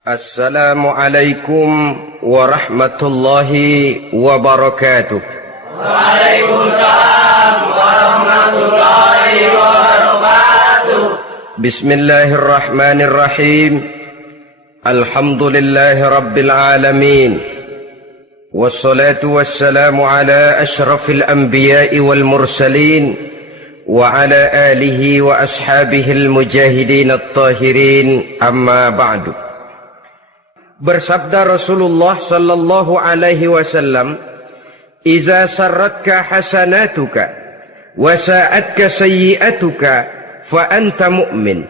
Assalamualaikum warahmatullahi wabarakatuh. Waalaikumsalam warahmatullahi wabarakatuh. Bismillahirrahmanirrahim. Alhamdulillahi rabbil alamin. Wassalatu wassalamu ala ashrafil anbiya'i wal mursalin wa ala alihi wa ashabihil mujahidin at-tahirin, amma ba'du. Bersabda Rasulullah sallallahu alaihi wasallam, "Iza sarratka hasanatuka wa sa'atka sayyi'atuka fa anta mu'min."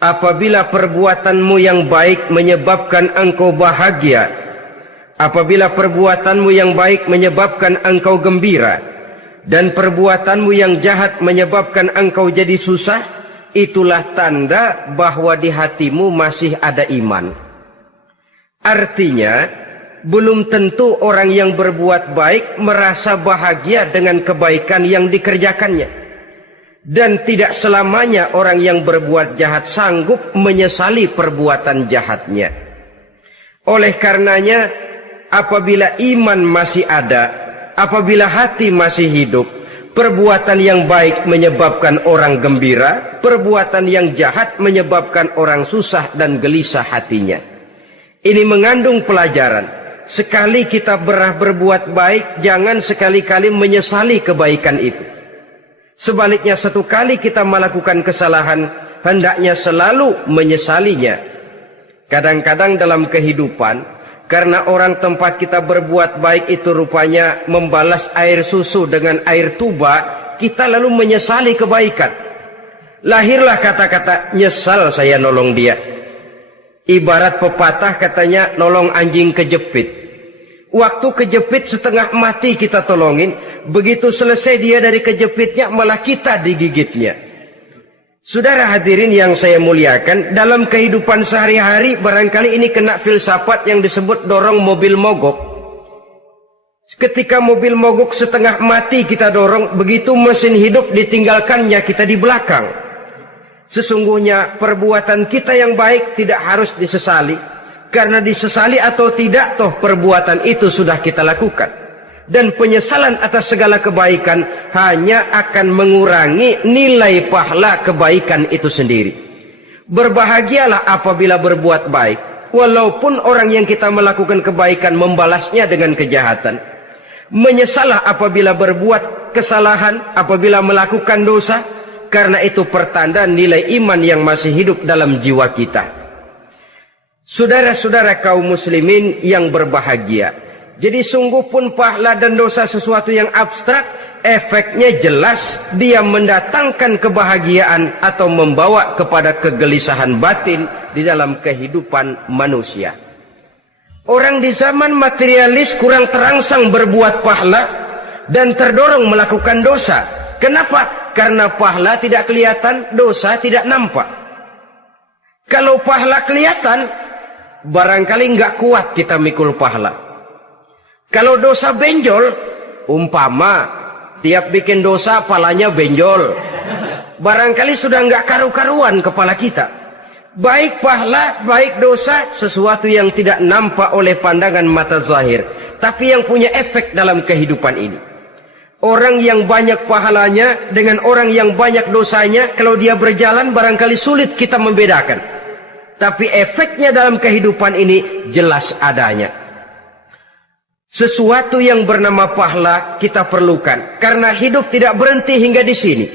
Apabila perbuatanmu yang baik menyebabkan engkau bahagia, apabila perbuatanmu yang baik menyebabkan engkau gembira, dan perbuatanmu yang jahat menyebabkan engkau jadi susah, itulah tanda bahwa di hatimu masih ada iman. Artinya, belum tentu orang yang berbuat baik merasa bahagia dengan kebaikan yang dikerjakannya. Dan tidak selamanya orang yang berbuat jahat sanggup menyesali perbuatan jahatnya. Oleh karenanya, apabila iman masih ada, apabila hati masih hidup, perbuatan yang baik menyebabkan orang gembira, perbuatan yang jahat menyebabkan orang susah dan gelisah hatinya. Ini mengandung pelajaran. Sekali kita berbuat baik, jangan sekali-kali menyesali kebaikan itu. Sebaliknya, satu kali kita melakukan kesalahan, hendaknya selalu menyesalinya. Kadang-kadang dalam kehidupan, karena orang tempat kita berbuat baik itu rupanya membalas air susu dengan air tuba, kita lalu menyesali kebaikan. Lahirlah kata-kata, "Nyesal saya nolong dia." Ibarat pepatah katanya, nolong anjing kejepit. Waktu kejepit setengah mati kita tolongin, begitu selesai dia dari kejepitnya malah kita digigitnya. Saudara hadirin yang saya muliakan, dalam kehidupan sehari-hari barangkali ini kena filsafat yang disebut dorong mobil mogok. Ketika mobil mogok setengah mati kita dorong, begitu mesin hidup ditinggalkannya kita di belakang. Sesungguhnya perbuatan kita yang baik tidak harus disesali. Karena disesali atau tidak, toh perbuatan itu sudah kita lakukan. Dan penyesalan atas segala kebaikan hanya akan mengurangi nilai pahala kebaikan itu sendiri. Berbahagialah apabila berbuat baik, walaupun orang yang kita melakukan kebaikan membalasnya dengan kejahatan. Menyesalah apabila berbuat kesalahan, apabila melakukan dosa, karena itu pertanda nilai iman yang masih hidup dalam jiwa kita. Saudara-saudara kaum muslimin yang berbahagia, jadi sungguh pun pahala dan dosa sesuatu yang abstrak, efeknya jelas dia mendatangkan kebahagiaan atau membawa kepada kegelisahan batin di dalam kehidupan manusia. Orang di zaman materialis kurang terangsang berbuat pahala dan terdorong melakukan dosa. Kenapa? Karena pahala tidak kelihatan, dosa tidak nampak. Kalau pahala kelihatan, barangkali nggak kuat kita mikul pahala. Kalau dosa benjol, umpama tiap bikin dosa palanya benjol, barangkali sudah nggak karu-karuan kepala kita. Baik pahala, baik dosa, sesuatu yang tidak nampak oleh pandangan mata zahir, tapi yang punya efek dalam kehidupan ini. Orang yang banyak pahalanya dengan orang yang banyak dosanya, kalau dia berjalan barangkali sulit kita membedakan. Tapi efeknya dalam kehidupan ini jelas adanya. Sesuatu yang bernama pahala kita perlukan, karena hidup tidak berhenti hingga di sini.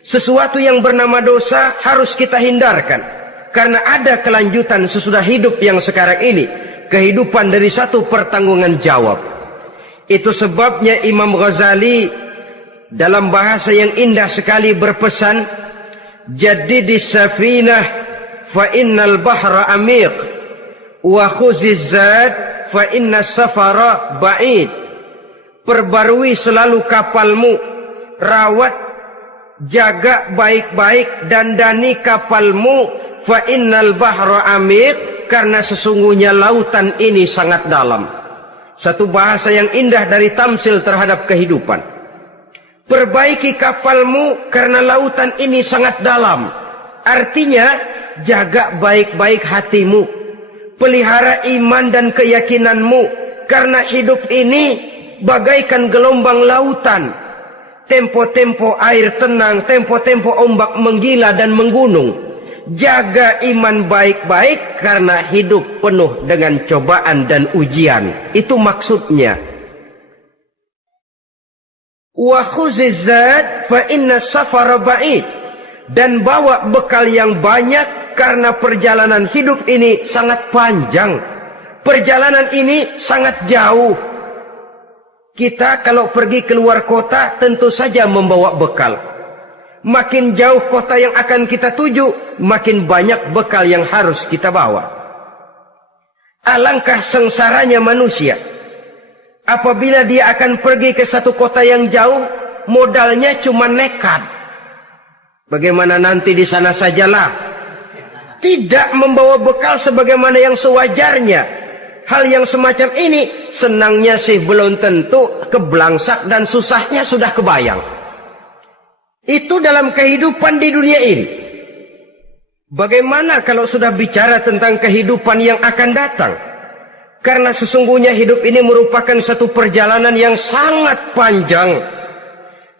Sesuatu yang bernama dosa harus kita hindarkan, karena ada kelanjutan sesudah hidup yang sekarang ini. Kehidupan dari satu pertanggungan jawab. Itu sebabnya Imam Ghazali dalam bahasa yang indah sekali berpesan, "Jaddidis safinah fa innal bahra amiq wa khuziz zad fa innas safara ba'id." Perbarui selalu kapalmu, rawat, jaga baik-baik, dandani kapalmu, fa innal bahra amiq, karena sesungguhnya lautan ini sangat dalam. Satu bahasa yang indah dari tamsil terhadap kehidupan. Perbaiki kapalmu karena lautan ini sangat dalam. Artinya, jaga baik-baik hatimu. Pelihara iman dan keyakinanmu, karena hidup ini bagaikan gelombang lautan. Tempo-tempo air tenang, tempo-tempo ombak menggila dan menggunung. Jaga iman baik-baik karena hidup penuh dengan cobaan dan ujian. Itu maksudnya. Wa khuziz zad fa inna safara ba'id. Dan bawa bekal yang banyak karena perjalanan hidup ini sangat panjang. Perjalanan ini sangat jauh. Kita kalau pergi keluar kota tentu saja membawa bekal. Makin jauh kota yang akan kita tuju, makin banyak bekal yang harus kita bawa. Alangkah sengsaranya manusia apabila dia akan pergi ke satu kota yang jauh, modalnya cuma nekat. Bagaimana nanti di sana sajalah. Tidak membawa bekal sebagaimana yang sewajarnya. Hal yang semacam ini senangnya sih belum tentu, keblangsak dan susahnya sudah kebayang. Itu dalam kehidupan di dunia ini. Bagaimana kalau sudah bicara tentang kehidupan yang akan datang? Karena sesungguhnya hidup ini merupakan satu perjalanan yang sangat panjang.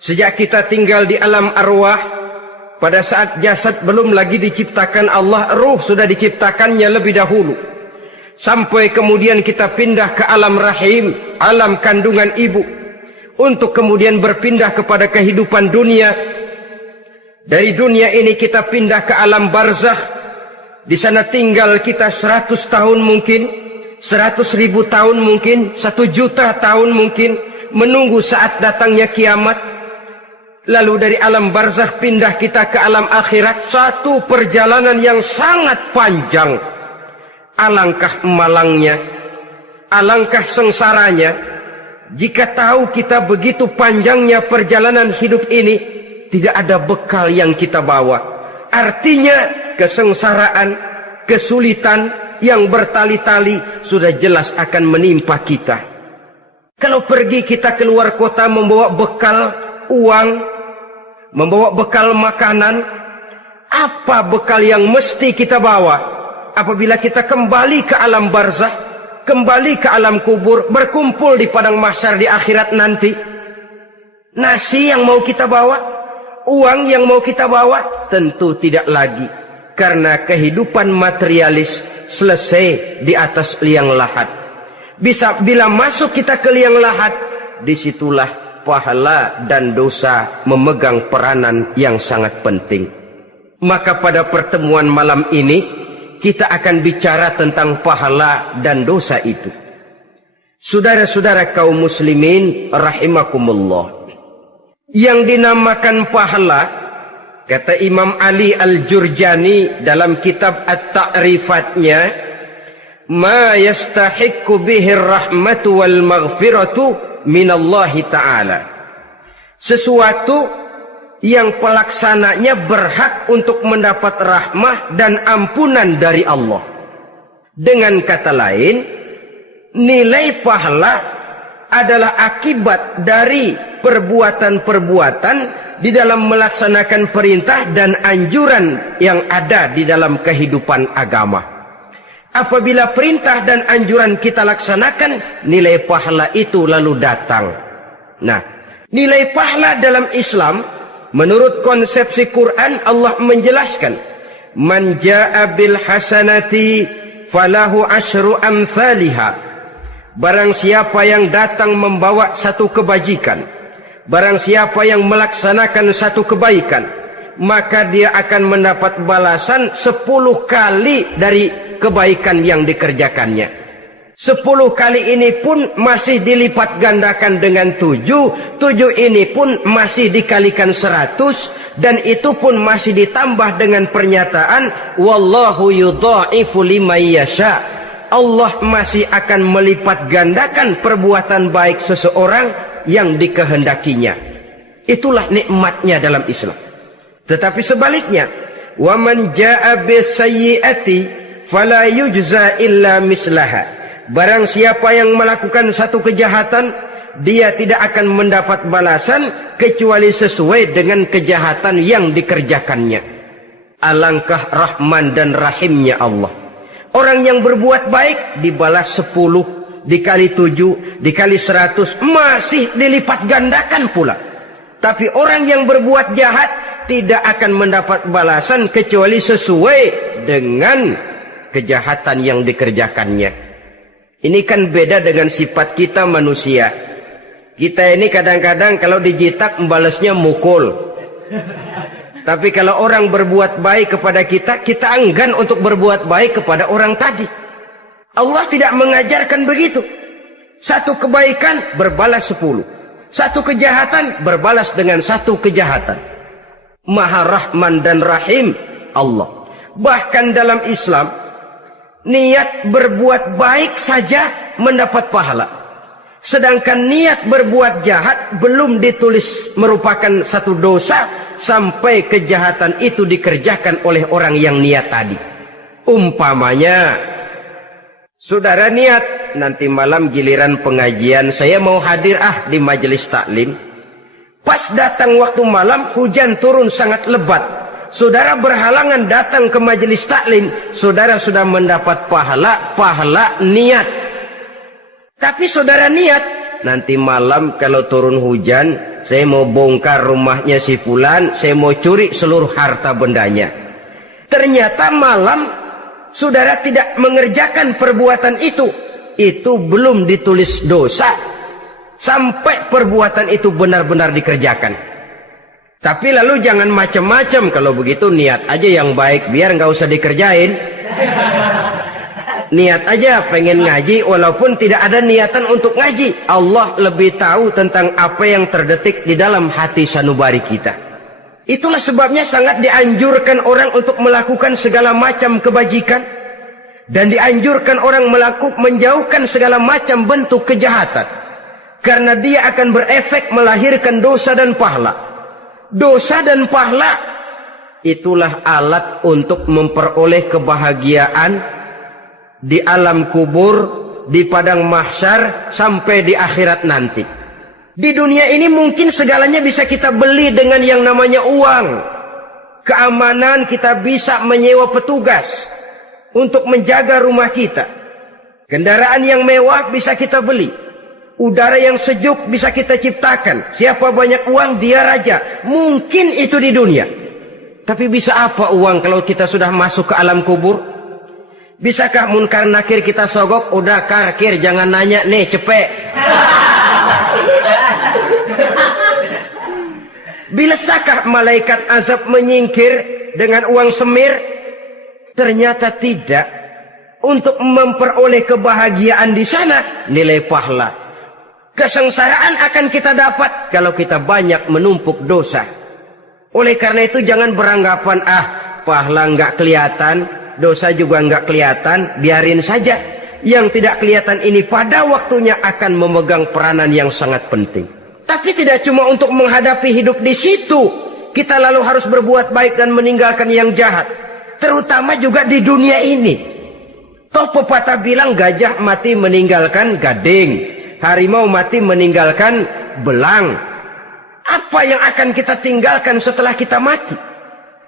Sejak kita tinggal di alam arwah, pada saat jasad belum lagi diciptakan Allah, ruh sudah diciptakannya lebih dahulu. Sampai kemudian kita pindah ke alam rahim, alam kandungan ibu. Untuk kemudian berpindah kepada kehidupan dunia. Dari dunia ini kita pindah ke alam barzakh. Di sana tinggal kita 100 tahun mungkin, 100.000 tahun mungkin, 1 juta tahun mungkin, menunggu saat datangnya kiamat. Lalu dari alam barzakh pindah kita ke alam akhirat. Satu perjalanan yang sangat panjang. Alangkah malangnya, alangkah sengsaranya, jika tahu kita begitu panjangnya perjalanan hidup ini, tidak ada bekal yang kita bawa. Artinya kesengsaraan, kesulitan yang bertali-tali sudah jelas akan menimpa kita. Kalau pergi kita keluar kota membawa bekal uang, membawa bekal makanan, apa bekal yang mesti kita bawa? Apabila kita kembali ke alam barzakh, kembali ke alam kubur, berkumpul di padang mahsyar di akhirat nanti, nasi yang mau kita bawa, uang yang mau kita bawa, tentu tidak lagi. Karena kehidupan materialis selesai di atas liang lahat. Bila masuk kita ke liang lahat, disitulah pahala dan dosa memegang peranan yang sangat penting. Maka pada pertemuan malam ini, kita akan bicara tentang pahala dan dosa itu. Saudara-saudara kaum muslimin rahimakumullah. Yang dinamakan pahala, kata Imam Ali Al-Jurjani dalam kitab At-Ta'rifatnya, ma yastahiqqu bihi ar-rahmatu wal maghfiratu minallahi ta'ala. Sesuatu yang pelaksananya berhak untuk mendapat rahmah dan ampunan dari Allah. Dengan kata lain, nilai pahala adalah akibat dari perbuatan-perbuatan di dalam melaksanakan perintah dan anjuran yang ada di dalam kehidupan agama. Apabila perintah dan anjuran kita laksanakan, nilai pahala itu lalu datang. Nah, nilai pahala dalam Islam, menurut konsepsi Quran, Allah menjelaskan, man jaa bil hasanati falahu asyru amsalihha. Barang siapa yang datang membawa satu kebajikan, barang siapa yang melaksanakan satu kebaikan, maka dia akan mendapat balasan 10 kali dari kebaikan yang dikerjakannya. 10 kali ini pun masih dilipat gandakan dengan 7. 7 ini pun masih dikalikan 100. Dan itu pun masih ditambah dengan pernyataan, wallahu yudha'ifu liman yasha. Allah masih akan melipat gandakan perbuatan baik seseorang yang dikehendakinya. Itulah nikmatnya dalam Islam. Tetapi sebaliknya, wa man jaa'a bisayyi'ati fala yujza illa mislaha. Barang siapa yang melakukan satu kejahatan, dia tidak akan mendapat balasan kecuali sesuai dengan kejahatan yang dikerjakannya. Alangkah rahman dan rahimnya Allah. Orang yang berbuat baik dibalas 10, dikali 7, dikali 100, masih dilipat gandakan pula. Tapi orang yang berbuat jahat tidak akan mendapat balasan kecuali sesuai dengan kejahatan yang dikerjakannya. Ini kan beda dengan sifat kita manusia. Kita ini kadang-kadang kalau dijitak membalasnya mukul. Tapi kalau orang berbuat baik kepada kita, kita enggan untuk berbuat baik kepada orang tadi. Allah tidak mengajarkan begitu. Satu kebaikan berbalas 10. Satu kejahatan berbalas dengan satu kejahatan. Maha Rahman dan Rahim Allah. Bahkan dalam Islam, niat berbuat baik saja mendapat pahala. Sedangkan niat berbuat jahat belum ditulis merupakan satu dosa sampai kejahatan itu dikerjakan oleh orang yang niat tadi. Umpamanya, saudara niat nanti malam giliran pengajian saya mau hadir di majelis taklim. Pas datang waktu malam hujan turun sangat lebat. Saudara berhalangan datang ke majelis taklim, saudara sudah mendapat pahala niat. Tapi saudara niat nanti malam kalau turun hujan, saya mau bongkar rumahnya si fulan, saya mau curi seluruh harta bendanya. Ternyata malam saudara tidak mengerjakan perbuatan itu belum ditulis dosa sampai perbuatan itu benar-benar dikerjakan. Tapi lalu jangan macam-macam. Kalau begitu niat aja yang baik, biar nggak usah dikerjain. Niat aja pengen ngaji walaupun tidak ada niatan untuk ngaji. Allah lebih tahu tentang apa yang terdetik di dalam hati sanubari kita. Itulah sebabnya sangat dianjurkan orang untuk melakukan segala macam kebajikan. Dan dianjurkan orang menjauhkan segala macam bentuk kejahatan. Karena dia akan berefek melahirkan dosa dan pahala. Dosa dan pahala itulah alat untuk memperoleh kebahagiaan di alam kubur, di padang mahsyar, sampai di akhirat nanti. Di dunia ini mungkin segalanya bisa kita beli dengan yang namanya uang. Keamanan kita bisa menyewa petugas untuk menjaga rumah kita. Kendaraan yang mewah bisa kita beli. Udara yang sejuk bisa kita ciptakan. Siapa banyak uang, dia raja. Mungkin itu di dunia. Tapi bisa apa uang kalau kita sudah masuk ke alam kubur? Bisakah munkar nakir kita sogok? Udah karkir, jangan nanya nih, cepet. Bisakah malaikat azab menyingkir dengan uang semir? Ternyata tidak. Untuk memperoleh kebahagiaan di sana, nilai pahala. Kesengsaraan akan kita dapat kalau kita banyak menumpuk dosa. Oleh karena itu jangan beranggapan, pahala nggak kelihatan, dosa juga nggak kelihatan, biarin saja. Yang tidak kelihatan ini pada waktunya akan memegang peranan yang sangat penting. Tapi tidak cuma untuk menghadapi hidup di situ, kita lalu harus berbuat baik dan meninggalkan yang jahat. Terutama juga di dunia ini. Toh pepatah bilang gajah mati meninggalkan gading, harimau mati meninggalkan belang. Apa yang akan kita tinggalkan setelah kita mati?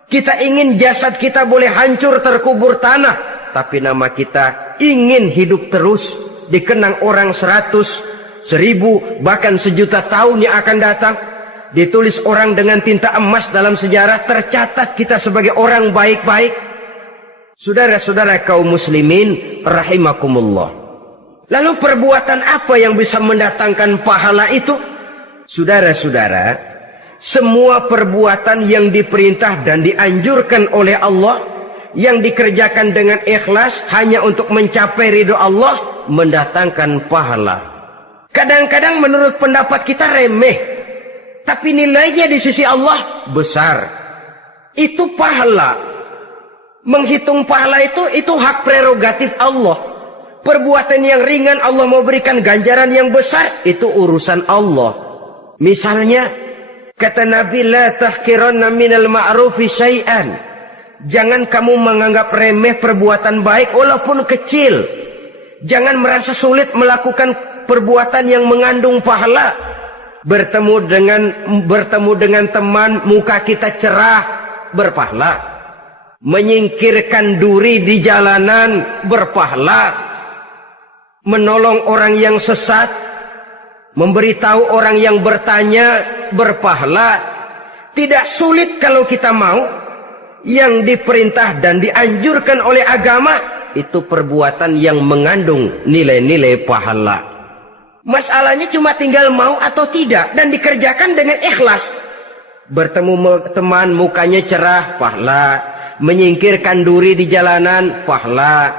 Kita ingin jasad kita boleh hancur terkubur tanah, tapi nama kita ingin hidup terus, dikenang orang 100, 1000, bahkan 1.000.000 tahun yang akan datang. Ditulis orang dengan tinta emas dalam sejarah, tercatat kita sebagai orang baik-baik. Saudara-saudara kaum muslimin rahimakumullah. Lalu perbuatan apa yang bisa mendatangkan pahala itu? Saudara-saudara, semua perbuatan yang diperintah dan dianjurkan oleh Allah, yang dikerjakan dengan ikhlas hanya untuk mencapai ridho Allah, mendatangkan pahala. Kadang-kadang menurut pendapat kita remeh, tapi nilainya di sisi Allah besar. Itu pahala. Menghitung pahala itu hak prerogatif Allah. Perbuatan yang ringan Allah mau berikan ganjaran yang besar, itu urusan Allah. Misalnya, kata Nabi, la tahkiranna minal ma'rufi syai'an. Jangan kamu menganggap remeh perbuatan baik walaupun kecil. Jangan merasa sulit melakukan perbuatan yang mengandung pahala. Bertemu dengan teman, muka kita cerah, berpahala. menyingkirkan duri di jalanan berpahala, menolong orang yang sesat, memberitahu orang yang bertanya berpahala. Tidak sulit kalau kita mau. Yang diperintah dan dianjurkan oleh agama itu perbuatan yang mengandung nilai-nilai pahala. Masalahnya cuma tinggal mau atau tidak dan dikerjakan dengan ikhlas. Bertemu teman mukanya cerah, pahala. Menyingkirkan duri di jalanan, pahala.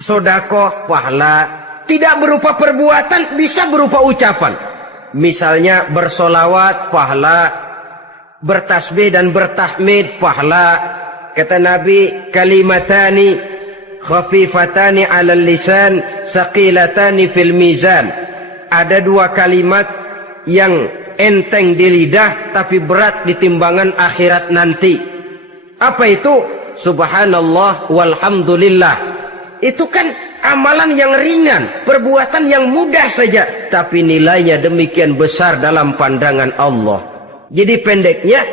Sedekah, pahala. Tidak berupa perbuatan, bisa berupa ucapan. Misalnya bersolawat, pahala. Bertasbih dan bertahmid, pahala. Kata Nabi, kalimatani khafifatani 'alal lisan, saqilatani fil mizan. Ada dua kalimat yang enteng di lidah tapi berat di timbangan akhirat nanti. Apa itu? Subhanallah walhamdulillah. Itu kan amalan yang ringan, perbuatan yang mudah saja, tapi nilainya demikian besar dalam pandangan Allah. Jadi pendeknya,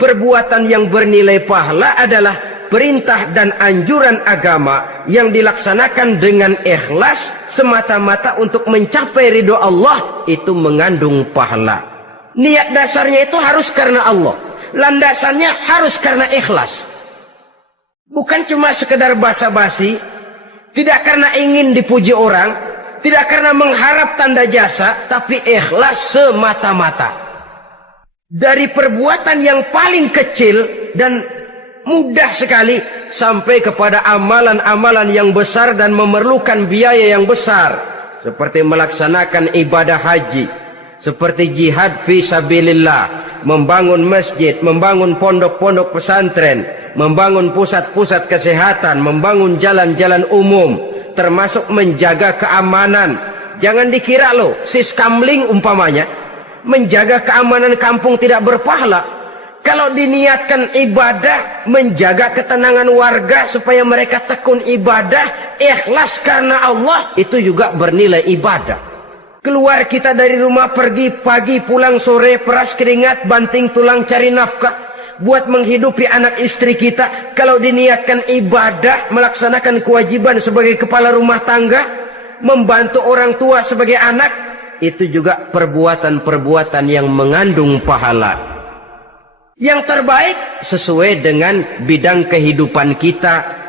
perbuatan yang bernilai pahala adalah perintah dan anjuran agama yang dilaksanakan dengan ikhlas semata-mata untuk mencapai ridho Allah, itu mengandung pahala. Niat dasarnya itu harus karena Allah. Landasannya harus karena ikhlas. Bukan cuma sekedar basa-basi, tidak karena ingin dipuji orang, tidak karena mengharap tanda jasa, tapi ikhlas semata-mata. Dari perbuatan yang paling kecil dan mudah sekali sampai kepada amalan-amalan yang besar dan memerlukan biaya yang besar, seperti melaksanakan ibadah haji, seperti jihad fi sabilillah, membangun masjid, membangun pondok-pondok pesantren, membangun pusat-pusat kesehatan, membangun jalan-jalan umum, termasuk menjaga keamanan. Jangan dikira loh, siskamling umpamanya, menjaga keamanan kampung tidak berpahala. Kalau diniatkan ibadah, menjaga ketenangan warga supaya mereka tekun ibadah, ikhlas karena Allah, itu juga bernilai ibadah. Keluar kita dari rumah, pergi pagi, pulang sore, peras keringat, banting tulang cari nafkah, buat menghidupi anak istri kita. Kalau diniatkan ibadah, melaksanakan kewajiban sebagai kepala rumah tangga, membantu orang tua sebagai anak, itu juga perbuatan-perbuatan yang mengandung pahala. Yang terbaik sesuai dengan bidang kehidupan kita.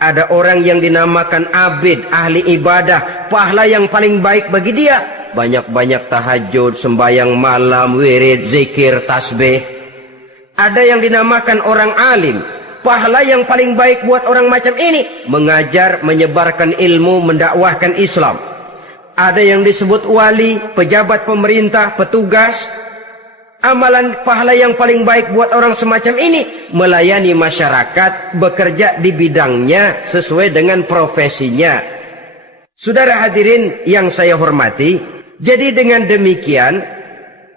Ada orang yang dinamakan abid, ahli ibadah, pahala yang paling baik bagi dia, banyak-banyak tahajud, sembahyang malam, wirid, zikir, tasbih. Ada yang dinamakan orang alim, pahala yang paling baik buat orang macam ini, mengajar, menyebarkan ilmu, mendakwahkan Islam. Ada yang disebut wali, pejabat pemerintah, petugas. Amalan pahala yang paling baik buat orang semacam ini, melayani masyarakat, bekerja di bidangnya sesuai dengan profesinya. Saudara hadirin yang saya hormati, jadi dengan demikian,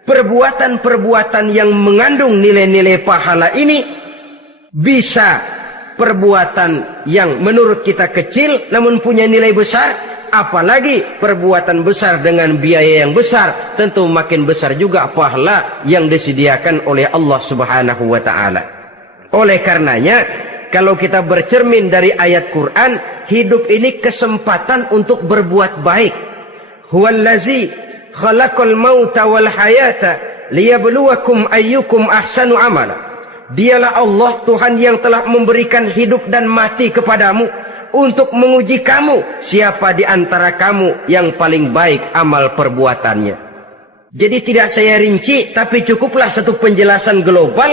perbuatan-perbuatan yang mengandung nilai-nilai pahala ini, bisa perbuatan yang menurut kita kecil namun punya nilai besar. Apalagi perbuatan besar dengan biaya yang besar, tentu makin besar juga pahala yang disediakan oleh Allah Subhanahu wa ta'ala. Oleh karenanya, kalau kita bercermin dari ayat Quran, hidup ini kesempatan untuk berbuat baik. Huwallazi khalaqal mauta wal hayata liyabluwakum ayyukum ahsanu amala. Dialah Allah, Tuhan yang telah memberikan hidup dan mati kepadamu, untuk menguji kamu, siapa di antara kamu yang paling baik amal perbuatannya. Jadi tidak saya rinci, tapi cukuplah satu penjelasan global.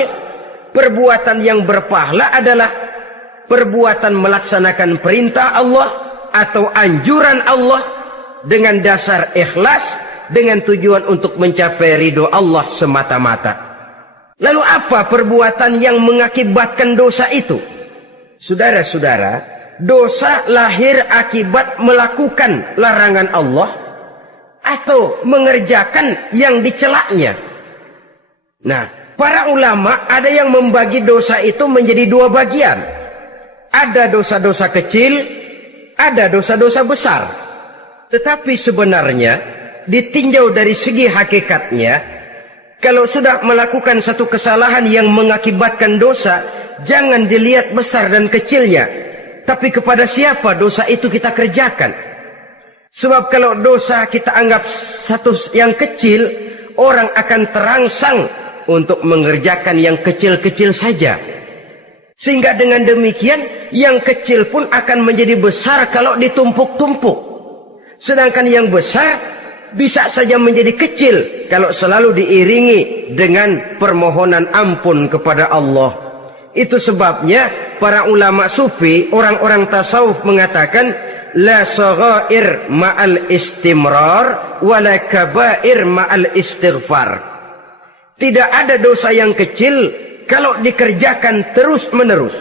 Perbuatan yang berpahala adalah perbuatan melaksanakan perintah Allah atau anjuran Allah dengan dasar ikhlas, dengan tujuan untuk mencapai ridho Allah semata-mata. Lalu apa perbuatan yang mengakibatkan dosa itu? Saudara-saudara, dosa lahir akibat melakukan larangan Allah atau mengerjakan yang dicelaknya. Nah, para ulama ada yang membagi dosa itu menjadi dua bagian. Ada dosa-dosa kecil, ada dosa-dosa besar. Tetapi sebenarnya ditinjau dari segi hakikatnya, kalau sudah melakukan satu kesalahan yang mengakibatkan dosa, jangan dilihat besar dan kecilnya, tapi kepada siapa dosa itu kita kerjakan. Sebab kalau dosa kita anggap satu yang kecil, orang akan terangsang untuk mengerjakan yang kecil-kecil saja. Sehingga dengan demikian, yang kecil pun akan menjadi besar kalau ditumpuk-tumpuk. Sedangkan yang besar bisa saja menjadi kecil kalau selalu diiringi dengan permohonan ampun kepada Allah. Itu sebabnya para ulama sufi, orang-orang tasawuf mengatakan, la saghair ma'al istimrar wala kabair ma'al istighfar. Tidak ada dosa yang kecil kalau dikerjakan terus-menerus,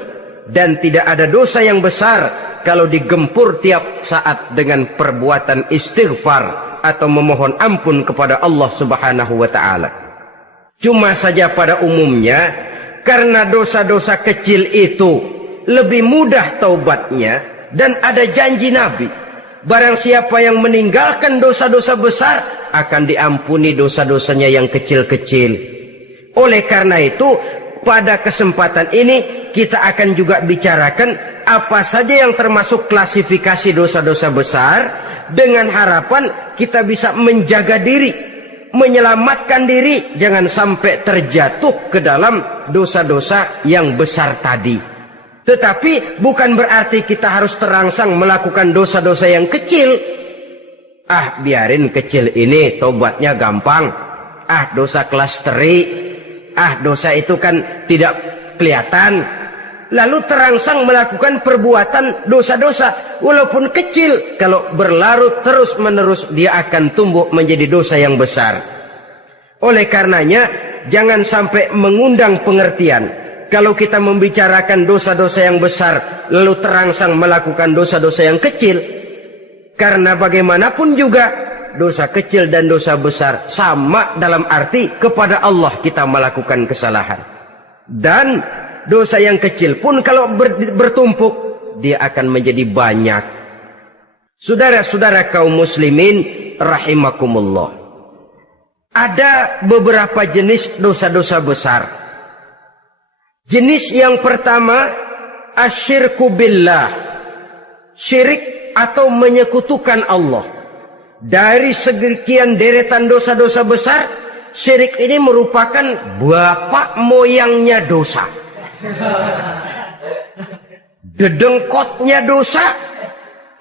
dan tidak ada dosa yang besar kalau digempur tiap saat dengan perbuatan istighfar atau memohon ampun kepada Allah Subhanahu wa taala. Cuma saja pada umumnya, karena dosa-dosa kecil itu lebih mudah taubatnya, dan ada janji Nabi, barang siapa yang meninggalkan dosa-dosa besar akan diampuni dosa-dosanya yang kecil-kecil. Oleh karena itu, pada kesempatan ini kita akan juga bicarakan apa saja yang termasuk klasifikasi dosa-dosa besar, dengan harapan kita bisa menjaga diri, menyelamatkan diri, jangan sampai terjatuh ke dalam dosa-dosa yang besar tadi. Tetapi bukan berarti kita harus terangsang melakukan dosa-dosa yang kecil. Ah, biarin kecil ini, tobatnya gampang. Ah, dosa kelas teri. Ah, dosa itu kan tidak kelihatan. Lalu terangsang melakukan perbuatan dosa-dosa walaupun kecil. Kalau berlarut terus-menerus, dia akan tumbuh menjadi dosa yang besar. Oleh karenanya, jangan sampai mengundang pengertian kalau kita membicarakan dosa-dosa yang besar lalu terangsang melakukan dosa-dosa yang kecil. Karena bagaimanapun juga, dosa kecil dan dosa besar sama dalam arti kepada Allah kita melakukan kesalahan. Dan dosa yang kecil pun kalau bertumpuk, dia akan menjadi banyak. Saudara-saudara kaum muslimin rahimakumullah, ada beberapa jenis dosa-dosa besar. Jenis yang pertama, asyirku billah, syirik atau menyekutukan Allah. Dari sekian deretan dosa-dosa besar, syirik ini merupakan bapak moyangnya dosa. Dedengkotnya dosa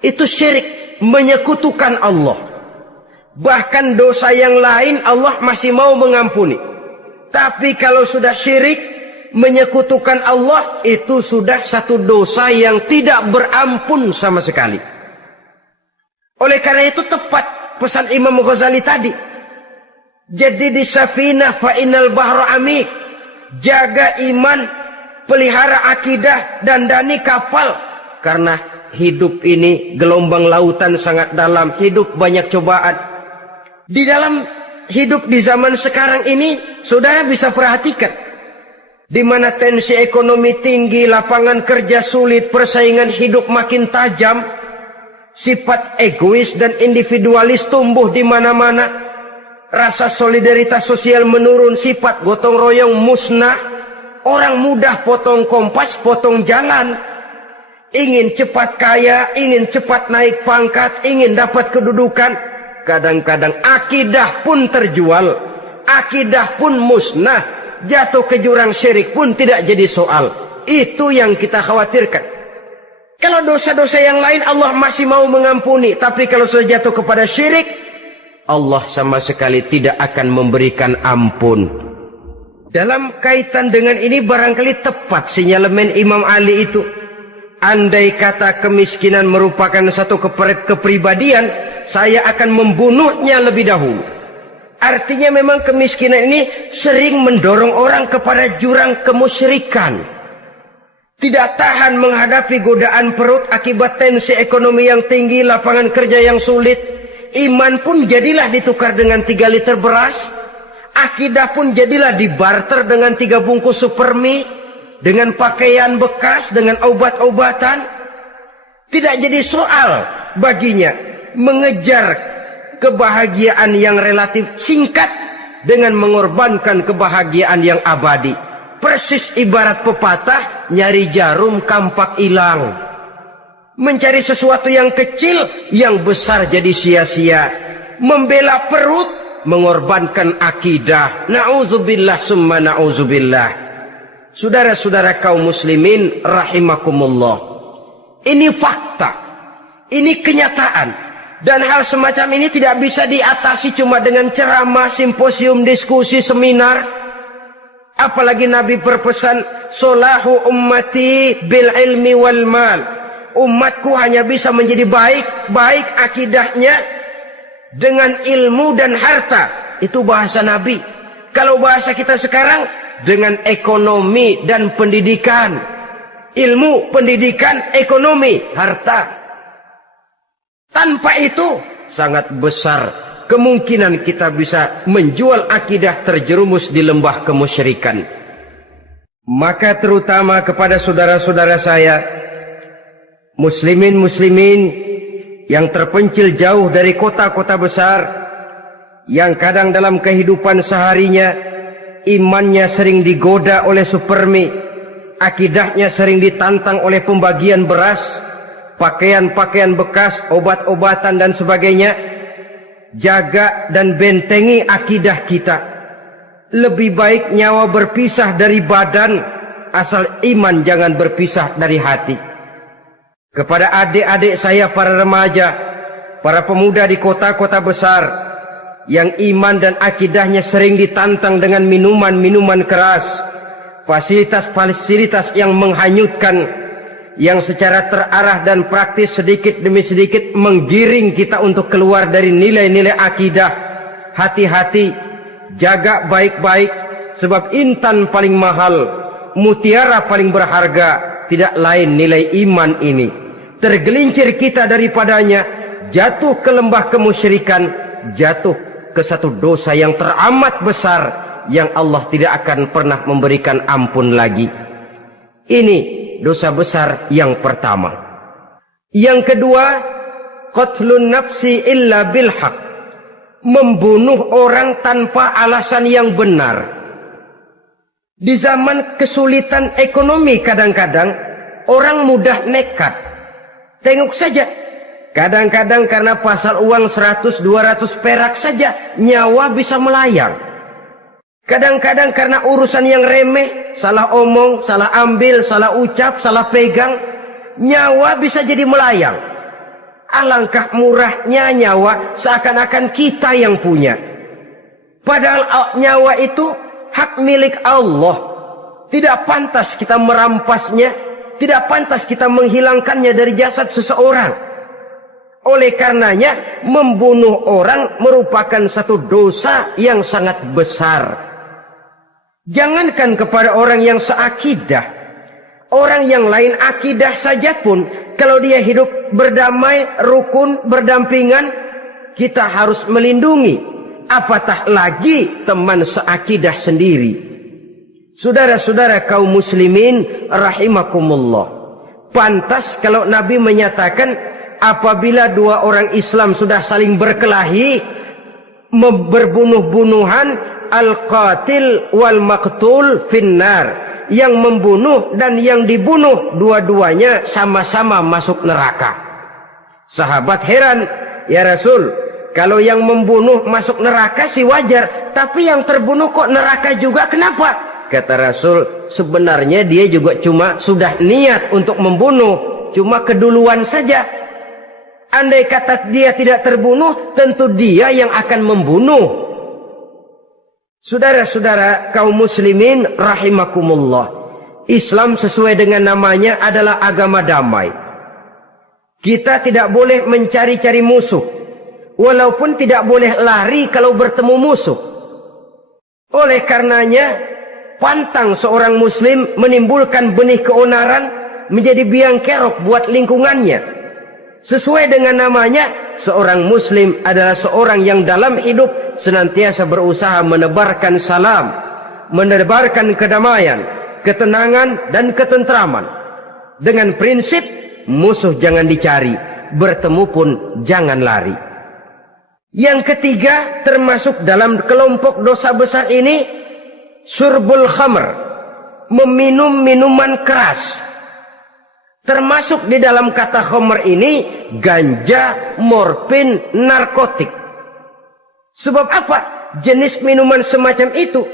itu syirik, menyekutukan Allah. Bahkan dosa yang lain Allah masih mau mengampuni, tapi kalau sudah syirik, menyekutukan Allah, itu sudah satu dosa yang tidak berampun sama sekali. Oleh karena itu tepat pesan Imam Ghazali tadi, jadi di safinah fa innal bahra amik, jaga iman, pelihara akidah, dandani kapal. Karena hidup ini gelombang lautan sangat dalam, hidup banyak cobaan. Di dalam hidup di zaman sekarang ini, saudara bisa perhatikan, di mana tensi ekonomi tinggi, lapangan kerja sulit, persaingan hidup makin tajam, sifat egois dan individualis tumbuh di mana-mana, rasa solidaritas sosial menurun, sifat gotong royong musnah, orang mudah potong kompas, potong jalan, ingin cepat kaya, ingin cepat naik pangkat, ingin dapat kedudukan. Kadang-kadang akidah pun terjual, akidah pun musnah, jatuh ke jurang syirik pun tidak jadi soal. Itu yang kita khawatirkan. Kalau dosa-dosa yang lain Allah masih mau mengampuni, tapi kalau sudah jatuh kepada syirik, Allah sama sekali tidak akan memberikan ampun. Dalam kaitan dengan ini barangkali tepat sinyalemen Imam Ali itu. Andai kata kemiskinan merupakan satu kepribadian, saya akan membunuhnya lebih dahulu. Artinya memang kemiskinan ini sering mendorong orang kepada jurang kemusyrikan. Tidak tahan menghadapi godaan perut akibat tensi ekonomi yang tinggi, lapangan kerja yang sulit. Iman pun jadilah ditukar dengan 3 liter beras. Akidah pun jadilah dibarter dengan 3 bungkus supermi, dengan pakaian bekas, dengan obat-obatan. Tidak jadi soal baginya mengejar kebahagiaan yang relatif singkat dengan mengorbankan kebahagiaan yang abadi. Persis ibarat pepatah, nyari jarum kampak hilang. Mencari sesuatu yang kecil, yang besar jadi sia-sia. Membela perut, mengorbankan akidah. Na'udzubillah summa na'udzubillah. Saudara-saudara kaum muslimin rahimakumullah. Ini fakta. Ini kenyataan. Dan hal semacam ini tidak bisa diatasi cuma dengan ceramah, simposium, diskusi, seminar. Apalagi Nabi berpesan, solahu ummati bil ilmi wal mal. Umatku hanya bisa menjadi baik akidahnya dengan ilmu dan harta. Itu bahasa Nabi. Kalau bahasa kita sekarang, dengan ekonomi dan pendidikan. Ilmu, pendidikan, ekonomi, harta. Tanpa itu sangat besar kemungkinan kita bisa menjual akidah terjerumus di lembah kemusyrikan. Maka terutama kepada saudara-saudara saya, muslimin yang terpencil jauh dari kota-kota besar, yang kadang dalam kehidupan seharinya imannya sering digoda oleh supermi, akidahnya sering ditantang oleh pembagian beras, pakaian-pakaian bekas, obat-obatan dan sebagainya. Jaga dan bentengi akidah kita. Lebih baik nyawa berpisah dari badan, asal iman jangan berpisah dari hati. Kepada adik-adik saya para remaja, para pemuda di kota-kota besar, yang iman dan akidahnya sering ditantang dengan minuman-minuman keras, fasilitas-fasilitas yang menghanyutkan, yang secara terarah dan praktis sedikit demi sedikit menggiring kita untuk keluar dari nilai-nilai akidah. Hati-hati, jaga baik-baik, sebab intan paling mahal, mutiara paling berharga, tidak lain nilai iman ini. Tergelincir kita daripadanya, jatuh ke lembah kemusyrikan, jatuh ke satu dosa yang teramat besar, yang Allah tidak akan pernah memberikan ampun lagi. Ini dosa besar yang pertama. Yang kedua, qatlun nafsi illa bil haq. Membunuh orang tanpa alasan yang benar. Di zaman kesulitan ekonomi kadang-kadang orang mudah nekat. Tengok saja, kadang-kadang karena pasal uang 100-200 perak saja nyawa bisa melayang. Kadang-kadang karena urusan yang remeh, salah omong, salah ambil, salah ucap, salah pegang, nyawa bisa jadi melayang. Alangkah murahnya nyawa, seakan-akan kita yang punya. Padahal nyawa itu hak milik Allah. Tidak pantas kita merampasnya, tidak pantas kita menghilangkannya dari jasad seseorang. Oleh karenanya, membunuh orang merupakan satu dosa yang sangat besar. Jangankan kepada orang yang seakidah, orang yang lain akidah saja pun, kalau dia hidup berdamai, rukun, berdampingan, kita harus melindungi. Apatah lagi teman seakidah sendiri. Saudara-saudara kaum muslimin rahimakumullah. Pantas kalau Nabi menyatakan, apabila dua orang Islam sudah saling berkelahi, berbunuh-bunuhan, al-qatil wal maqtul finnar. Yang membunuh dan yang dibunuh, dua-duanya sama-sama masuk neraka. Sahabat heran, ya Rasul, kalau yang membunuh masuk neraka sih wajar, tapi yang terbunuh kok neraka juga, kenapa? Kata Rasul, sebenarnya dia juga cuma sudah niat untuk membunuh, cuma keduluan saja. Andai kata dia tidak terbunuh, tentu dia yang akan membunuh. Saudara-saudara kaum muslimin rahimakumullah. Islam sesuai dengan namanya adalah agama damai. Kita tidak boleh mencari-cari musuh. Walaupun tidak boleh lari kalau bertemu musuh. Oleh karenanya, pantang seorang muslim menimbulkan benih keonaran menjadi biang kerok buat lingkungannya. Sesuai dengan namanya, seorang muslim adalah seorang yang dalam hidup senantiasa berusaha menebarkan salam, menebarkan kedamaian, ketenangan dan ketentraman. Dengan prinsip musuh jangan dicari, bertemu pun jangan lari. Yang ketiga, termasuk dalam kelompok dosa besar ini, syurbul khamr, meminum minuman keras. Termasuk di dalam kata khamr ini ganja, morfin, narkotik. Sebab apa? Jenis minuman semacam itu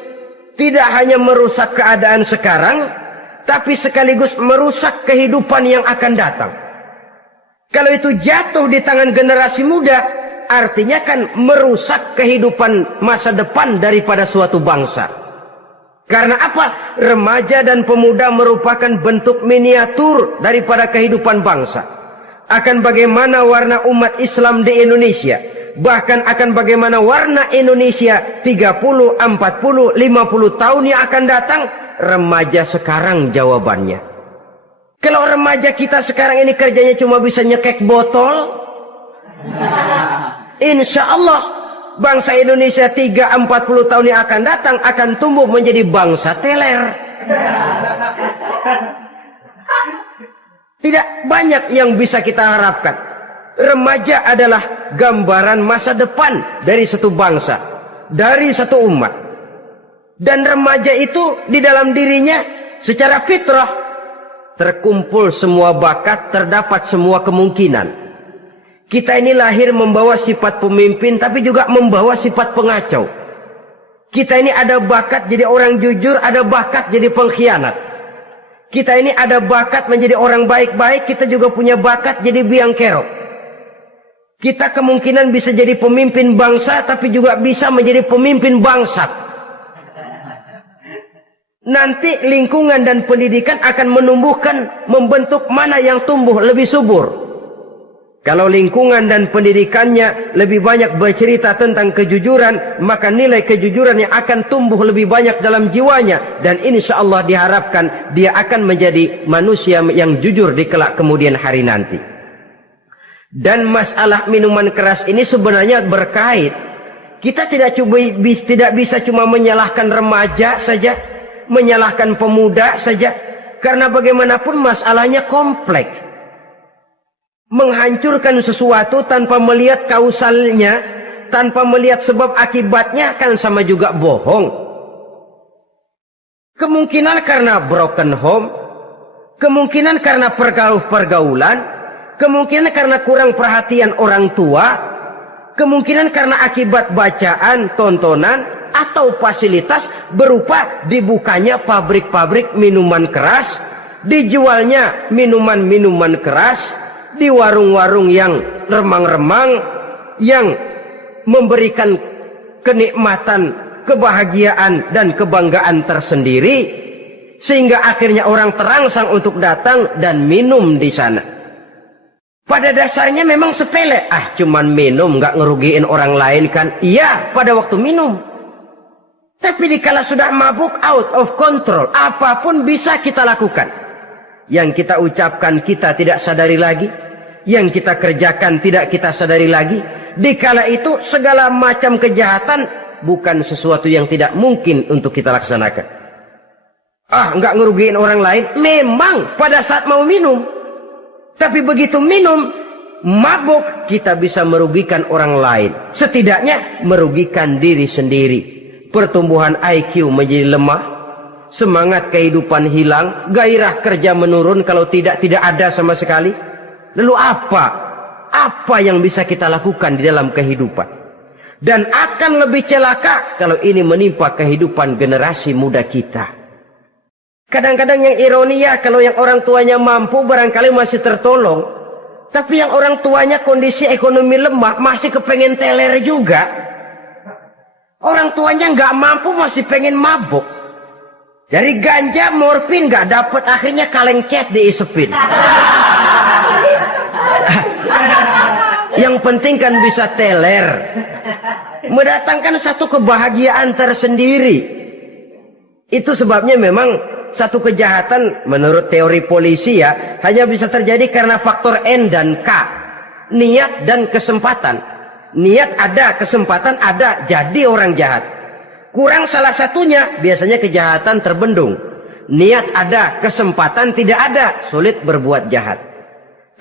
tidak hanya merusak keadaan sekarang, tapi sekaligus merusak kehidupan yang akan datang. Kalau itu jatuh di tangan generasi muda, artinya kan merusak kehidupan masa depan daripada suatu bangsa. Karena apa? Remaja dan pemuda merupakan bentuk miniatur daripada kehidupan bangsa. Akan bagaimana warna umat Islam di Indonesia. Bahkan akan bagaimana warna Indonesia 30, 40, 50 tahun yang akan datang. Remaja sekarang jawabannya. Kalau remaja kita sekarang ini kerjanya cuma bisa nyekek botol, insya Allah bangsa Indonesia 30-40 tahun yang akan datang akan tumbuh menjadi bangsa teler. Tidak banyak yang bisa kita harapkan. Remaja adalah gambaran masa depan dari satu bangsa, dari satu umat. Dan remaja itu di dalam dirinya secara fitrah terkumpul semua bakat, terdapat semua kemungkinan. Kita ini lahir membawa sifat pemimpin, tapi juga membawa sifat pengacau. Kita ini ada bakat jadi orang jujur, ada bakat jadi pengkhianat. Kita ini ada bakat menjadi orang baik-baik, kita juga punya bakat jadi biang kerok. Kita kemungkinan bisa jadi pemimpin bangsa, tapi juga bisa menjadi pemimpin bangsat. Nanti lingkungan dan pendidikan akan menumbuhkan, membentuk mana yang tumbuh lebih subur. Kalau lingkungan dan pendidikannya lebih banyak bercerita tentang kejujuran, maka nilai kejujuran yang akan tumbuh lebih banyak dalam jiwanya. Dan insya Allah diharapkan dia akan menjadi manusia yang jujur di kelak kemudian hari nanti. Dan masalah minuman keras ini sebenarnya berkait. Kita tidak bisa cuma menyalahkan remaja saja, menyalahkan pemuda saja, karena bagaimanapun masalahnya kompleks. Menghancurkan sesuatu tanpa melihat kausalnya, tanpa melihat sebab akibatnya, kan sama juga bohong. Kemungkinan karena broken home, kemungkinan karena pergaulan, kemungkinan karena kurang perhatian orang tua, kemungkinan karena akibat bacaan, tontonan, atau fasilitas berupa dibukanya pabrik-pabrik minuman keras, dijualnya minuman-minuman keras di warung-warung yang remang-remang, yang memberikan kenikmatan, kebahagiaan dan kebanggaan tersendiri, sehingga akhirnya orang terangsang untuk datang dan minum di sana. Pada dasarnya memang sepele, cuman minum, nggak ngerugiin orang lain kan? Iya, pada waktu minum. Tapi dikala sudah mabuk, out of control, apapun bisa kita lakukan. Yang kita ucapkan kita tidak sadari lagi, yang kita kerjakan tidak kita sadari lagi. Dikala itu segala macam kejahatan bukan sesuatu yang tidak mungkin untuk kita laksanakan. Nggak ngerugiin orang lain, memang pada saat mau minum. Tapi begitu minum, mabuk, kita bisa merugikan orang lain. Setidaknya merugikan diri sendiri. Pertumbuhan IQ menjadi lemah, semangat kehidupan hilang, gairah kerja menurun, kalau tidak ada sama sekali. Lalu apa yang bisa kita lakukan di dalam kehidupan? Dan akan lebih celaka kalau ini menimpa kehidupan generasi muda kita. Kadang-kadang yang ironi ya, kalau yang orang tuanya mampu barangkali masih tertolong, tapi yang orang tuanya kondisi ekonomi lemah masih kepengen teler juga. Orang tuanya nggak mampu masih pengen mabuk. Dari ganja, morfin nggak dapat, akhirnya kaleng cet diisepin. Yang penting kan bisa teler, mendatangkan satu kebahagiaan tersendiri. Itu sebabnya memang satu kejahatan menurut teori polisi ya hanya bisa terjadi karena faktor N dan K, niat dan kesempatan. Niat ada, kesempatan ada, jadi orang jahat. Kurang salah satunya, biasanya kejahatan terbendung. Niat ada, kesempatan tidak ada, sulit berbuat jahat.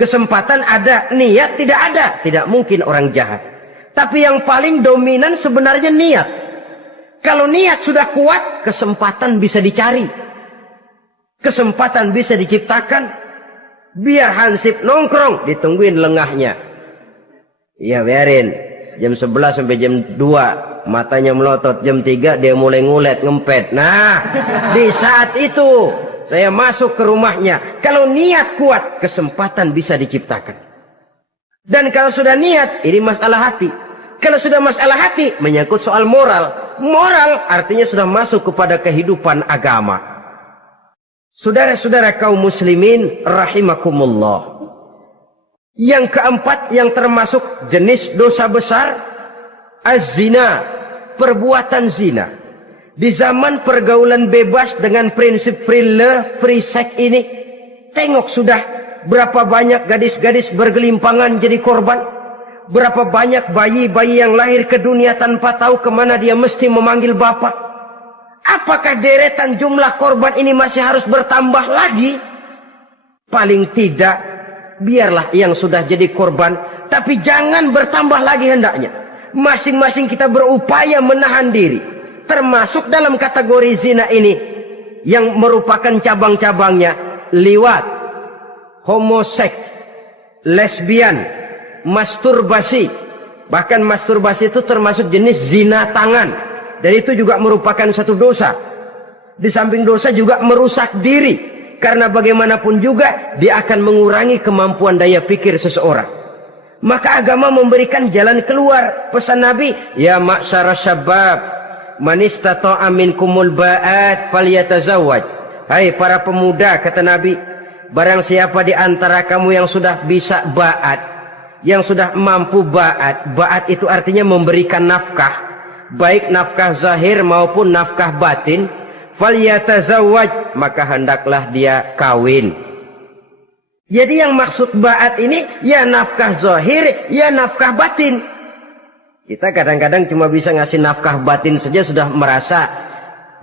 Kesempatan ada, niat tidak ada, tidak mungkin orang jahat. Tapi yang paling dominan sebenarnya niat. Kalau niat sudah kuat, kesempatan bisa dicari. Kesempatan bisa diciptakan. Biar Hansip nongkrong, ditungguin lengahnya. Iya biarin. Jam 11 sampai jam 2. Matanya melotot. Jam 3 dia mulai ngulet, ngempet. Nah, di saat itu saya masuk ke rumahnya. Kalau niat kuat, kesempatan bisa diciptakan. Dan kalau sudah niat, ini masalah hati. Kalau sudah masalah hati, menyangkut soal moral. Moral artinya sudah masuk kepada kehidupan agama. Saudara-saudara kaum muslimin rahimakumullah. Yang keempat yang termasuk jenis dosa besar, az-zina, perbuatan zina. Di zaman pergaulan bebas dengan prinsip free love, free sex ini, tengok sudah berapa banyak gadis-gadis bergelimpangan jadi korban. Berapa banyak bayi-bayi yang lahir ke dunia tanpa tahu kemana dia mesti memanggil bapak. Apakah deretan jumlah korban ini masih harus bertambah lagi? Paling tidak, biarlah yang sudah jadi korban, tapi jangan bertambah lagi hendaknya. Masing-masing kita berupaya menahan diri. Termasuk dalam kategori zina ini, yang merupakan cabang-cabangnya, liwat, homoseks, lesbian, masturbasi. Bahkan masturbasi itu termasuk jenis zina tangan. Dan itu juga merupakan satu dosa. Di samping dosa juga merusak diri. Karena bagaimanapun juga dia akan mengurangi kemampuan daya pikir seseorang. Maka agama memberikan jalan keluar. Pesan Nabi, ya ma'syara syabab, man istata'a minkumul ba'at falyatazawwaj. Hai para pemuda, kata Nabi, barang siapa di antara kamu yang sudah bisa ba'at, yang sudah mampu ba'at. Ba'at itu artinya memberikan nafkah. Baik nafkah zahir maupun nafkah batin, falyatazawwaj, maka hendaklah dia kawin. Jadi yang maksud ba'at ini ya nafkah zahir, ya nafkah batin. Kita kadang-kadang cuma bisa ngasih nafkah batin saja sudah merasa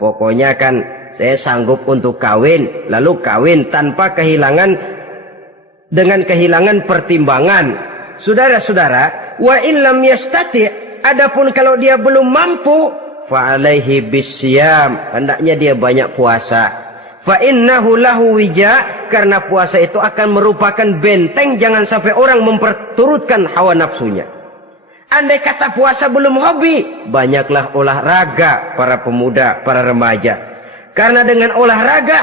pokoknya kan saya sanggup untuk kawin, lalu kawin tanpa kehilangan, dengan kehilangan pertimbangan. Saudara-saudara, wa in lam yastati', adapun kalau dia belum mampu, fa alaihi bisyam, hendaknya dia banyak puasa. Fa innahu lahu wija, karena puasa itu akan merupakan benteng jangan sampai orang memperturutkan hawa nafsunya. Andai kata puasa belum hobi, banyaklah olahraga para pemuda, para remaja. Karena dengan olahraga,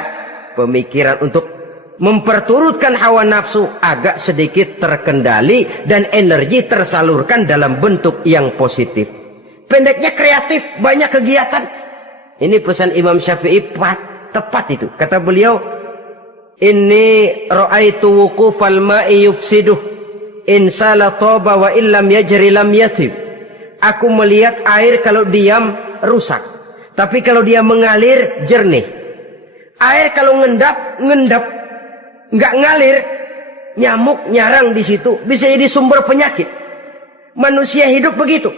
pemikiran untuk memperturutkan hawa nafsu agak sedikit terkendali dan energi tersalurkan dalam bentuk yang positif. Pendeknya kreatif, banyak kegiatan. Ini pesan Imam Syafi'i tepat itu. Kata beliau, inni ra'aitu wuqufal ma'i yufsiduh in sala toba wa illam yajri lam yatib. Aku melihat air kalau diam rusak, tapi kalau dia mengalir jernih. Air kalau ngendap nggak ngalir, nyamuk nyarang di situ, bisa jadi sumber penyakit. Manusia hidup begitu.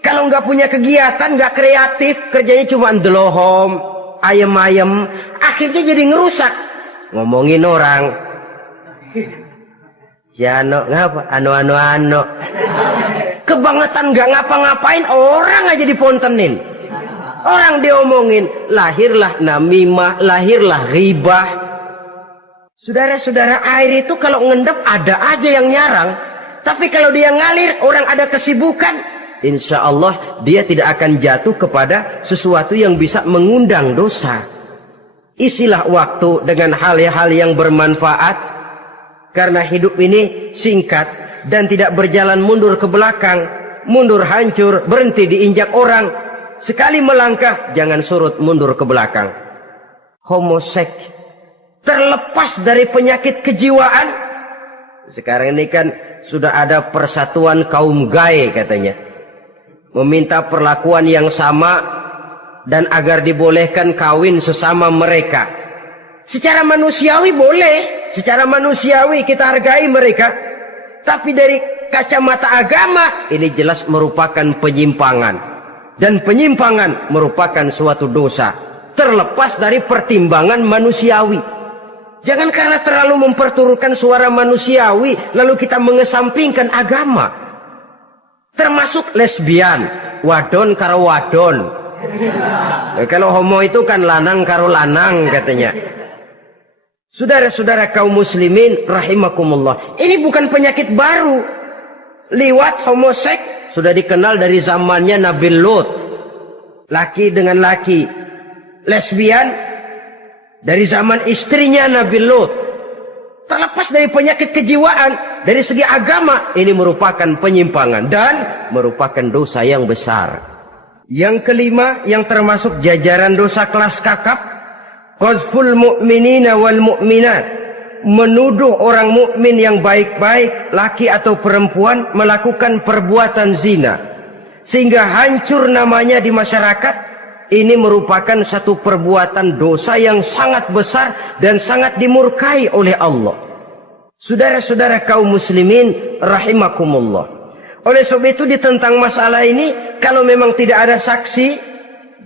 Kalau nggak punya kegiatan, nggak kreatif, kerjanya cuma delohom, ayam-ayam, akhirnya jadi ngerusak. Ngomongin orang, si Ano ngapa? Ano. Kebangetan nggak ngapa-ngapain, orang aja dipontenin. Orang diomongin, lahirlah namimah, lahirlah ghibah. Saudara-saudara, air itu kalau ngendap ada aja yang nyarang. Tapi kalau dia ngalir, orang ada kesibukan, insya Allah dia tidak akan jatuh kepada sesuatu yang bisa mengundang dosa. Isilah waktu dengan hal-hal yang bermanfaat. Karena hidup ini singkat dan tidak berjalan mundur ke belakang. Mundur hancur, berhenti diinjak orang. Sekali melangkah, jangan surut mundur ke belakang. Homoseks. Terlepas dari penyakit kejiwaan. Sekarang ini kan sudah ada persatuan kaum gay katanya. Meminta perlakuan yang sama dan agar dibolehkan kawin sesama mereka. Secara manusiawi boleh. Secara manusiawi kita hargai mereka. Tapi dari kacamata agama ini jelas merupakan penyimpangan. Dan penyimpangan merupakan suatu dosa. Terlepas dari pertimbangan manusiawi. Jangan karena terlalu memperturutkan suara manusiawi, lalu kita mengesampingkan agama. Termasuk lesbian, wadon karo wadon. Kalau homo itu kan lanang karo lanang katanya. Saudara-saudara kaum muslimin rahimakumullah. Ini bukan penyakit baru. Liwat, homoseks sudah dikenal dari zamannya Nabi Lut. Laki dengan laki. Lesbian dari zaman istrinya Nabi Lut. Terlepas dari penyakit kejiwaan, dari segi agama, ini merupakan penyimpangan dan merupakan dosa yang besar. Yang kelima, yang termasuk jajaran dosa kelas kakap, qazful mu'minina wal mu'minat, menuduh orang mukmin yang baik-baik, laki atau perempuan, melakukan perbuatan zina sehingga hancur namanya di masyarakat. Ini merupakan satu perbuatan dosa yang sangat besar dan sangat dimurkai oleh Allah. Saudara-saudara kaum muslimin rahimakumullah. Oleh sebab itu tentang masalah ini, kalau memang tidak ada saksi,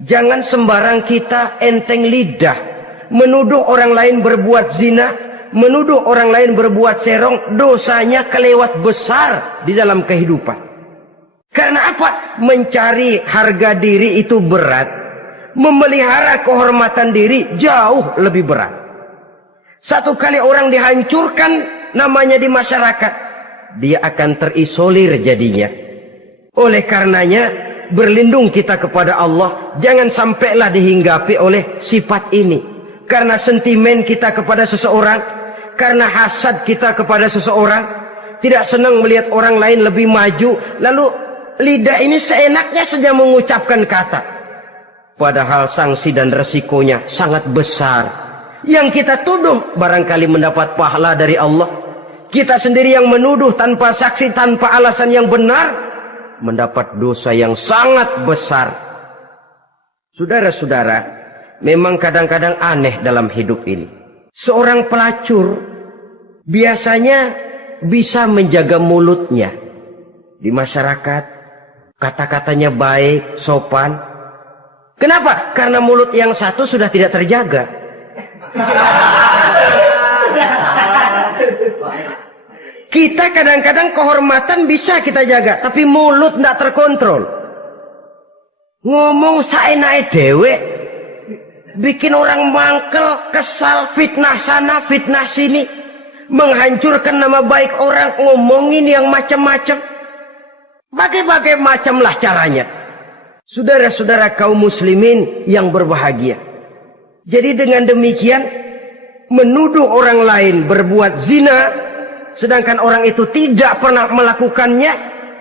jangan sembarang kita enteng lidah menuduh orang lain berbuat zina, menuduh orang lain berbuat serong. Dosanya kelewat besar di dalam kehidupan. Karena apa? Mencari harga diri itu berat, memelihara kehormatan diri jauh lebih berat. Satu kali orang dihancurkan namanya di masyarakat, dia akan terisolir jadinya. Oleh karenanya, berlindung kita kepada Allah, jangan sampailah dihinggapi oleh sifat ini. Karena sentimen kita kepada seseorang, karena hasad kita kepada seseorang, tidak senang melihat orang lain lebih maju, lalu lidah ini seenaknya saja mengucapkan kata. Padahal sanksi dan resikonya sangat besar. Yang kita tuduh barangkali mendapat pahala dari Allah. Kita sendiri yang menuduh tanpa saksi, tanpa alasan yang benar, mendapat dosa yang sangat besar. Saudara-saudara, memang kadang-kadang aneh dalam hidup ini. Seorang pelacur biasanya bisa menjaga mulutnya di masyarakat, kata-katanya baik, sopan. Kenapa? Karena mulut yang satu sudah tidak terjaga. Kita kadang-kadang kehormatan bisa kita jaga, tapi mulut tidak terkontrol. Ngomong saenake dhewe, bikin orang mangkel, kesal, fitnah sana, fitnah sini, menghancurkan nama baik orang, ngomongin yang macam-macam. Bagai-bagai macamlah caranya. Saudara-saudara kaum muslimin yang berbahagia. Jadi dengan demikian, menuduh orang lain berbuat zina, sedangkan orang itu tidak pernah melakukannya,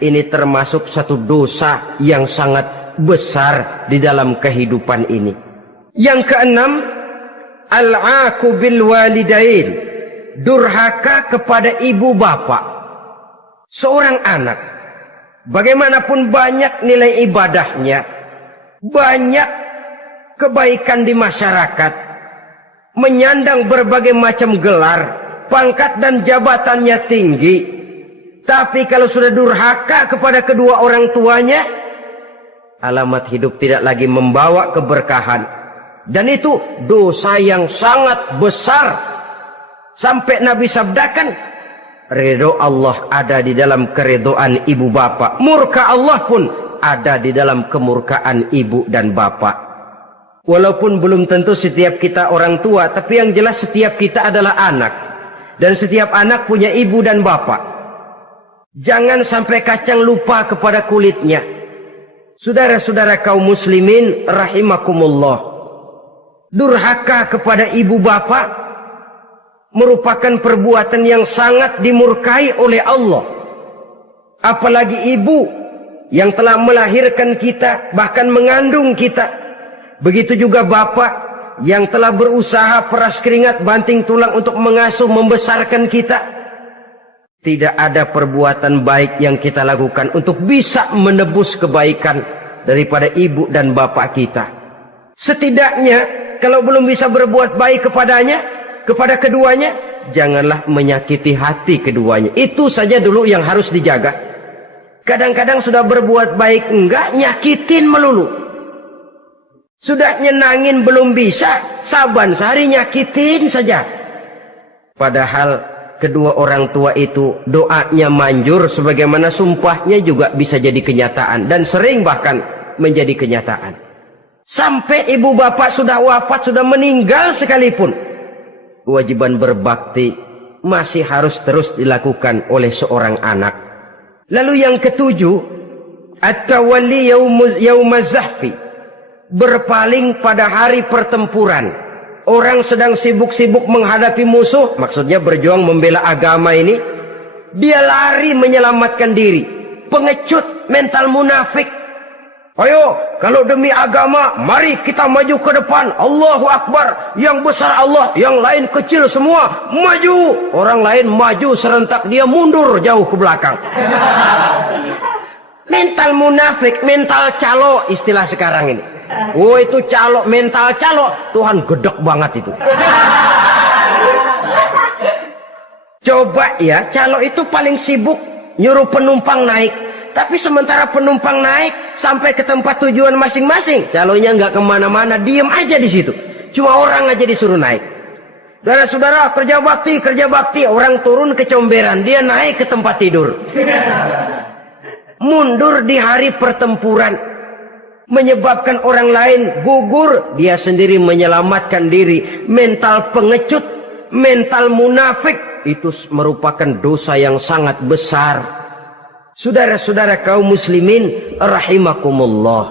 ini termasuk satu dosa yang sangat besar di dalam kehidupan ini. Yang keenam, al-'aqu bil walidain, durhaka kepada ibu bapak. Seorang anak, bagaimanapun banyak nilai ibadahnya, banyak kebaikan di masyarakat, menyandang berbagai macam gelar, pangkat dan jabatannya tinggi, tapi kalau sudah durhaka kepada kedua orang tuanya, alamat hidup tidak lagi membawa keberkahan. Dan itu dosa yang sangat besar. Sampai Nabi sabdakan, ridho Allah ada di dalam keridhaan ibu bapak. Murka Allah pun ada di dalam kemurkaan ibu dan bapak. Walaupun belum tentu setiap kita orang tua, tapi yang jelas setiap kita adalah anak. Dan setiap anak punya ibu dan bapak. Jangan sampai kacang lupa kepada kulitnya. Saudara-saudara kaum muslimin rahimakumullah. Durhaka kepada ibu bapak merupakan perbuatan yang sangat dimurkai oleh Allah. Apalagi ibu yang telah melahirkan kita, bahkan mengandung kita. Begitu juga bapak yang telah berusaha peras keringat banting tulang untuk mengasuh membesarkan kita. Tidak ada perbuatan baik yang kita lakukan untuk bisa menebus kebaikan daripada ibu dan bapak kita. Setidaknya kalau belum bisa berbuat baik kepadanya, kepada keduanya, janganlah menyakiti hati keduanya. Itu saja dulu yang harus dijaga. Kadang-kadang sudah berbuat baik enggak, nyakitin melulu. Sudah nyenangin belum bisa, saban sehari nyakitin saja. Padahal kedua orang tua itu doanya manjur, sebagaimana sumpahnya juga bisa jadi kenyataan. Dan sering bahkan menjadi kenyataan. Sampai ibu bapak sudah wafat, sudah meninggal sekalipun, kewajiban berbakti masih harus terus dilakukan oleh seorang anak. Lalu yang ketujuh, at-tawalli yaumaz zahfi, berpaling pada hari pertempuran. Orang sedang sibuk-sibuk menghadapi musuh, maksudnya berjuang membela agama ini, dia lari menyelamatkan diri. Pengecut, mental munafik. Ayo, kalau demi agama, mari kita maju ke depan. Allahu Akbar. Yang besar Allah, yang lain kecil semua. Maju. Orang lain maju serentak, dia mundur jauh ke belakang. Mental munafik, mental calo istilah sekarang ini. Oh, itu calo, mental calo. Tuhan gedek banget itu. Coba ya, calo itu paling sibuk nyuruh penumpang naik. Tapi sementara penumpang naik sampai ke tempat tujuan masing-masing, calonya nggak kemana-mana, diem aja di situ. Cuma orang aja disuruh naik. Saudara-saudara, kerja bakti, orang turun ke comberan, dia naik ke tempat tidur. Mundur di hari pertempuran, menyebabkan orang lain gugur, dia sendiri menyelamatkan diri. Mental pengecut, mental munafik, itu merupakan dosa yang sangat besar. Saudara-saudara kaum muslimin rahimakumullah.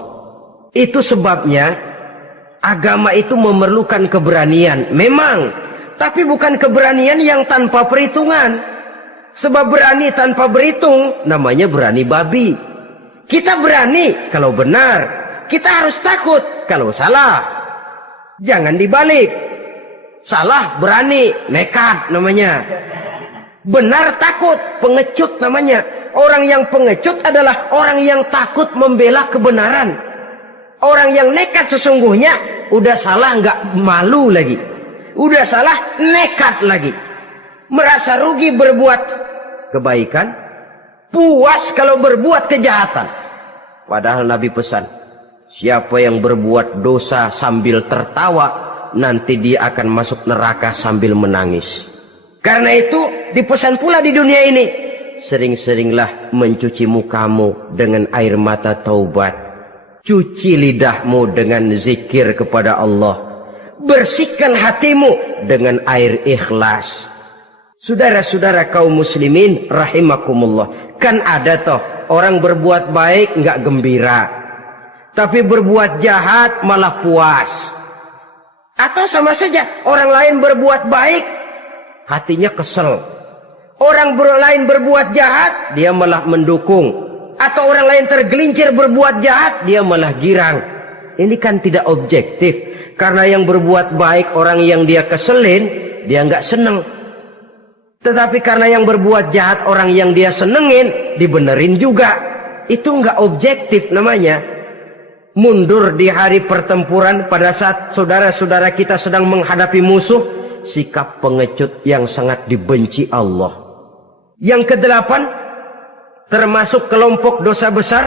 Itu sebabnya agama itu memerlukan keberanian. Memang, tapi bukan keberanian yang tanpa perhitungan. Sebab berani tanpa berhitung namanya berani babi. Kita berani kalau benar, kita harus takut kalau salah. Jangan dibalik. Salah berani, nekat namanya. Benar takut, pengecut namanya. Orang yang pengecut adalah orang yang takut membela kebenaran. Orang yang nekat sesungguhnya udah salah nggak malu lagi. Udah salah nekat lagi. Merasa rugi berbuat kebaikan, puas kalau berbuat kejahatan. Padahal Nabi pesan, siapa yang berbuat dosa sambil tertawa, nanti dia akan masuk neraka sambil menangis. Karena itu dipesan pula di dunia ini, sering-seringlah mencuci mukamu dengan air mata taubat. Cuci lidahmu dengan zikir kepada Allah. Bersihkan hatimu dengan air ikhlas. Saudara-saudara kaum muslimin rahimakumullah. Kan ada toh orang berbuat baik nggak gembira. Tapi berbuat jahat malah puas. Atau sama saja orang lain berbuat baik, hatinya kesel. Orang lain berbuat jahat, dia malah mendukung. Atau orang lain tergelincir berbuat jahat, dia malah girang. Ini kan tidak objektif. Karena yang berbuat baik, orang yang dia keselin, dia nggak seneng. Tetapi karena yang berbuat jahat, orang yang dia senengin, dibenerin juga. Itu nggak objektif namanya. Mundur di hari pertempuran pada saat saudara-saudara kita sedang menghadapi musuh, sikap pengecut yang sangat dibenci Allah. Yang kedelapan, termasuk kelompok dosa besar,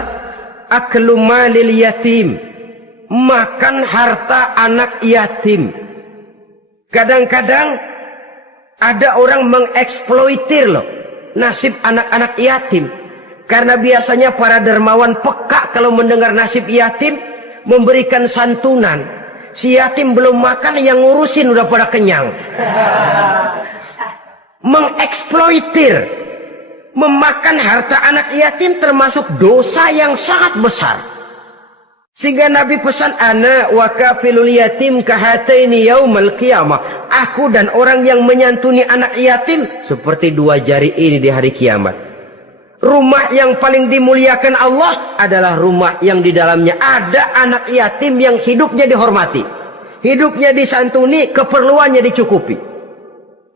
aklu malil yatim, makan harta anak yatim. Kadang-kadang ada orang mengeksploitir loh nasib anak-anak yatim. Karena biasanya para dermawan peka kalau mendengar nasib yatim, memberikan santunan. Si yatim belum makan, yang ngurusin udah pada kenyang. Mengeksploitir, memakan harta anak yatim termasuk dosa yang sangat besar. Sehingga Nabi pesan, ana wa kafilul yatim kahataini yaumal qiyamah. Aku dan orang yang menyantuni anak yatim seperti dua jari ini di hari kiamat. Rumah yang paling dimuliakan Allah adalah rumah yang di dalamnya ada anak yatim yang hidupnya dihormati. Hidupnya disantuni, keperluannya dicukupi.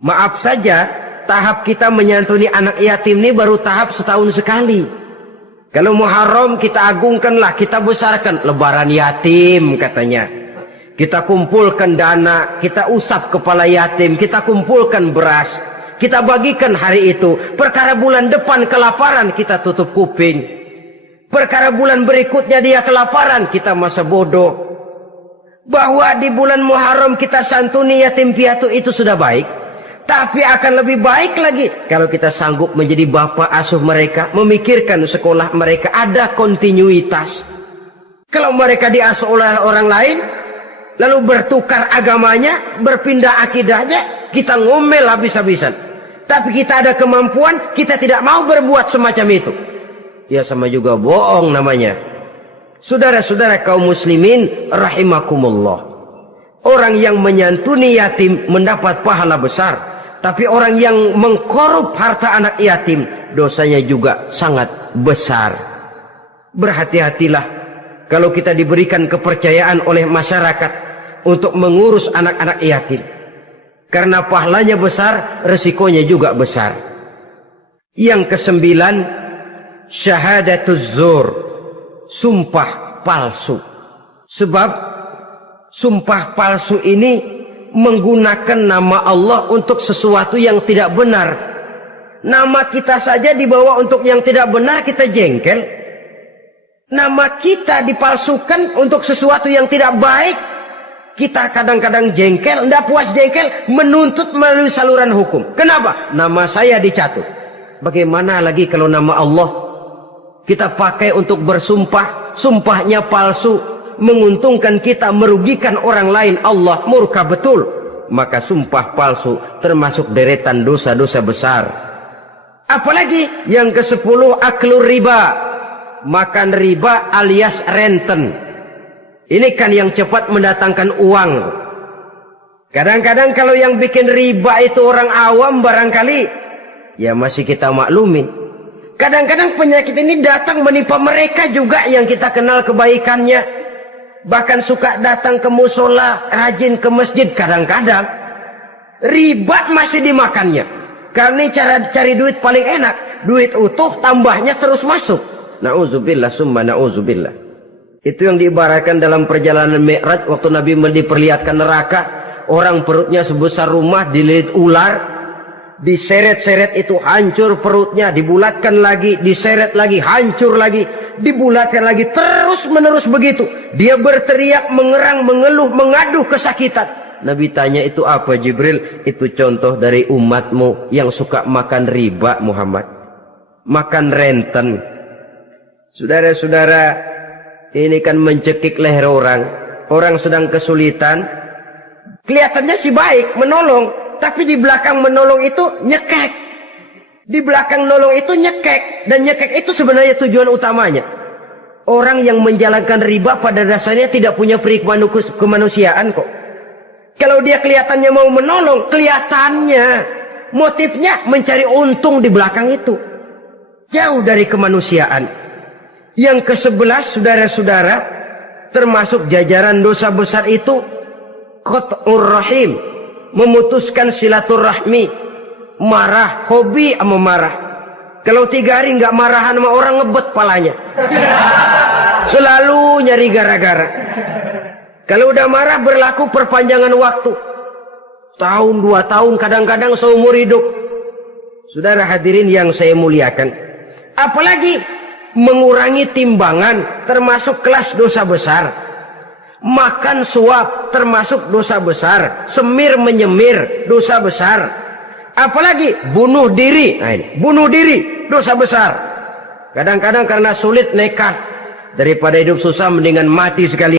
Maaf saja, tahap kita menyantuni anak yatim ini baru tahap setahun sekali. Kalau Muharram kita agungkanlah, kita besarkan. Lebaran yatim katanya. Kita kumpulkan dana, kita usap kepala yatim, kita kumpulkan beras. Kita bagikan hari itu. Perkara bulan depan kelaparan, kita tutup kuping. Perkara bulan berikutnya dia kelaparan, kita masa bodoh. Bahwa di bulan Muharram kita santuni yatim piatu itu sudah baik. Tapi akan lebih baik lagi kalau kita sanggup menjadi bapak asuh mereka, memikirkan sekolah mereka, ada kontinuitas. Kalau mereka diasuh oleh orang lain, lalu bertukar agamanya, berpindah akidahnya, kita ngomel habis-habisan. Tapi kita ada kemampuan, kita tidak mau berbuat semacam itu. Ya sama juga bohong namanya. Saudara-saudara kaum muslimin rahimakumullah. Orang yang menyantuni yatim mendapat pahala besar. Tapi orang yang mengkorup harta anak yatim, dosanya juga sangat besar. Berhati-hatilah kalau kita diberikan kepercayaan oleh masyarakat untuk mengurus anak-anak yatim. Karena pahalanya besar, resikonya juga besar. Yang kesembilan, syahadatuz zur, sumpah palsu. Sebab sumpah palsu ini menggunakan nama Allah untuk sesuatu yang tidak benar. Nama kita saja dibawa untuk yang tidak benar, kita jengkel. Nama kita dipalsukan untuk sesuatu yang tidak baik, kita kadang-kadang jengkel, tidak puas jengkel, menuntut melalui saluran hukum. Kenapa? Nama saya dicatut. Bagaimana lagi kalau nama Allah kita pakai untuk bersumpah, sumpahnya palsu, menguntungkan kita, merugikan orang lain, Allah murka betul. Maka sumpah palsu termasuk deretan dosa-dosa besar. Apalagi yang ke-10, aklur riba, makan riba alias renten. Ini kan yang cepat mendatangkan uang. Kadang-kadang kalau yang bikin riba itu orang awam barangkali, ya masih kita maklumin. Kadang-kadang penyakit ini datang menimpa mereka juga yang kita kenal kebaikannya. Bahkan suka datang ke musola, rajin ke masjid kadang-kadang. Riba masih dimakannya. Karena ini cara cari duit paling enak. Duit utuh, tambahnya terus masuk. Na'udzubillah summa na'udzubillah. Itu yang diibaratkan dalam perjalanan Mi'raj waktu Nabi diperlihatkan neraka. Orang perutnya sebesar rumah dililit ular, diseret-seret itu hancur perutnya, dibulatkan lagi, diseret lagi, hancur lagi, dibulatkan lagi, terus menerus begitu. Dia berteriak, mengerang, mengeluh, mengaduh kesakitan. Nabi tanya, itu apa Jibril? Itu contoh dari umatmu yang suka makan riba Muhammad, makan renten. Saudara-saudara, ini kan mencekik leher orang. Orang sedang kesulitan, kelihatannya sih baik, menolong. Tapi di belakang menolong itu nyekek. Di belakang nolong itu nyekek. Dan nyekek itu sebenarnya tujuan utamanya. Orang yang menjalankan riba pada dasarnya tidak punya peri kemanusiaan kok. Kalau dia kelihatannya mau menolong, kelihatannya motifnya mencari untung di belakang itu. Jauh dari kemanusiaan. Yang ke-11, saudara-saudara, termasuk jajaran dosa besar itu qat'ur rahim, memutuskan silaturahmi. Marah, hobi sama marah. Kalau 3 hari nggak marahan sama orang, ngebet palanya. Selalu nyari gara-gara. Kalau udah marah berlaku perpanjangan waktu. Tahun, 2 tahun, kadang-kadang seumur hidup. Saudara hadirin yang saya muliakan. Apalagi mengurangi timbangan termasuk kelas dosa besar. Makan suap termasuk dosa besar. Semir menyemir dosa besar. Apalagi bunuh diri. Nah ini, bunuh diri dosa besar. Kadang-kadang karena sulit nekat, daripada hidup susah mendingan mati sekali.